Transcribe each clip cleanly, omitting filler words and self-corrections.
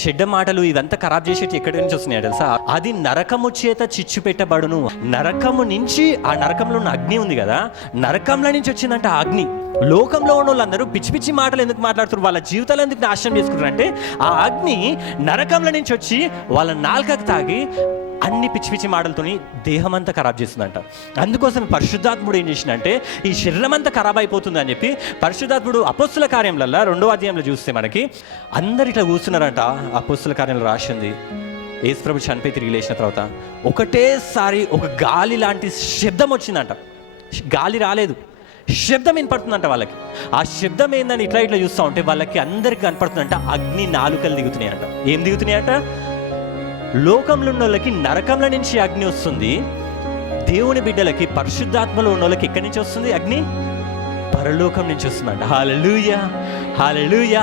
చెడ్డ మాటలు ఇదంతా ఖరాబ్ చేసేటి ఎక్కడి నుంచి వస్తున్నాయి తెలుసా? అది నరకము చేత చిచ్చు పెట్టబడును. నరకము నుంచి, ఆ నరకంలో ఉన్న అగ్ని ఉంది కదా, నరకంలో నుంచి వచ్చిందంట ఆ అగ్ని. లోకంలో ఉన్న వాళ్ళందరూ పిచ్చి పిచ్చి మాటలు ఎందుకు మాట్లాడుతున్నారు, వాళ్ళ జీవితాలు ఎందుకు నాశనం చేసుకుంటారు అంటే, ఆ అగ్ని నరకంలో నుంచి వచ్చి వాళ్ళ నాలుకకు తాగి అన్ని పిచ్చి పిచ్చి మాటలతోని దేహం అంతా ఖరాబ్ చేస్తుందంట. అందుకోసం పరిశుద్ధాత్ముడు ఏం చేసిందంటే, ఈ శరీరం అంతా ఖరాబ్ అయిపోతుంది అని చెప్పి పరిశుద్ధాత్ముడు అపోస్తుల కార్యంలో 2వ అధ్యాయంలో చూస్తే మనకి అందరు ఇట్లా కూర్చున్నారంట. అపోస్తుల కార్యంలో రాసింది, యేసుప్రభు చనిపోయి తిరిగి లేచిన తర్వాత ఒకటేసారి ఒక గాలి లాంటి శబ్దం వచ్చిందంట. గాలి రాలేదు, శబ్దం వినపడుతుందంట వాళ్ళకి. ఆ శబ్దం ఏందని ఇట్లా ఇట్లా చూస్తూ ఉంటే వాళ్ళకి అందరికి కనపడుతుందంట, అగ్ని నాలుకలు దిగుతున్నాయంట. ఏం దిగుతున్నాయంట? లోకంలో ఉన్న వాళ్ళకి నరకంలో నుంచి అగ్ని వస్తుంది, దేవుని బిడ్డలకి పరిశుద్ధాత్మలో ఉన్న వాళ్ళకి ఎక్కడి నుంచి వస్తుంది అగ్ని? పరలోకం నుంచి వస్తుందంట. హల్లెలూయా, హల్లెలూయా.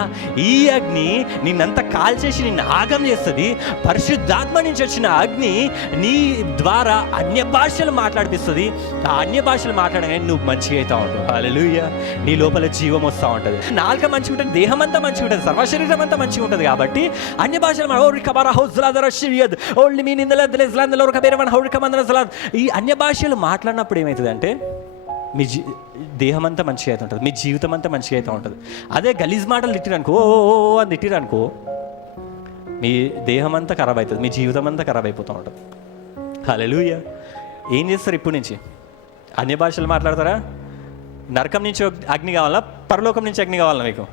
ఈ అగ్ని నిన్నంతా కాల్చేసి నిన్ను ఆగం చేస్తుంది. పరిశుద్ధాత్మ నుంచి వచ్చిన అగ్ని నీ ద్వారా అన్య భాషలు మాట్లాడిపిస్తుంది. ఆ అన్య భాషలు మాట్లాడగానే నువ్వు మంచిగా అవుతా ఉంటావు. హల్లెలూయా. నీ లోపల జీవం వస్తూ ఉంటుంది, నాలుక మంచిగా ఉంటుంది, దేహం అంతా మంచిగా ఉంటుంది, సర్వశరీరం అంతా మంచిగా ఉంటుంది. కాబట్టి అన్య భాషలు ఈ అన్య భాషలు మాట్లాడినప్పుడు ఏమవుతుంది అంటే, మీ దేహం అంతా మంచిగా అవుతూ ఉంటుంది, మీ జీవితం అంతా మంచిగా అవుతూ ఉంటుంది. అదే గలీజ్ మాటలు తిట్టిరనుకో, ఓ అని తిట్టిరనుకో, మీ దేహం అంతా ఖరాబ్ అవుతుంది, మీ జీవితం అంతా ఖరాబ్ అయిపోతూ ఉంటుంది. హల్లెలూయా. ఏం చేస్తారు ఇప్పుడు నుంచి? అన్య భాషలు మాట్లాడతారా? నరకం నుంచి అగ్ని కావాలా, పరలోకం నుంచి అగ్ని కావాలా మీకు?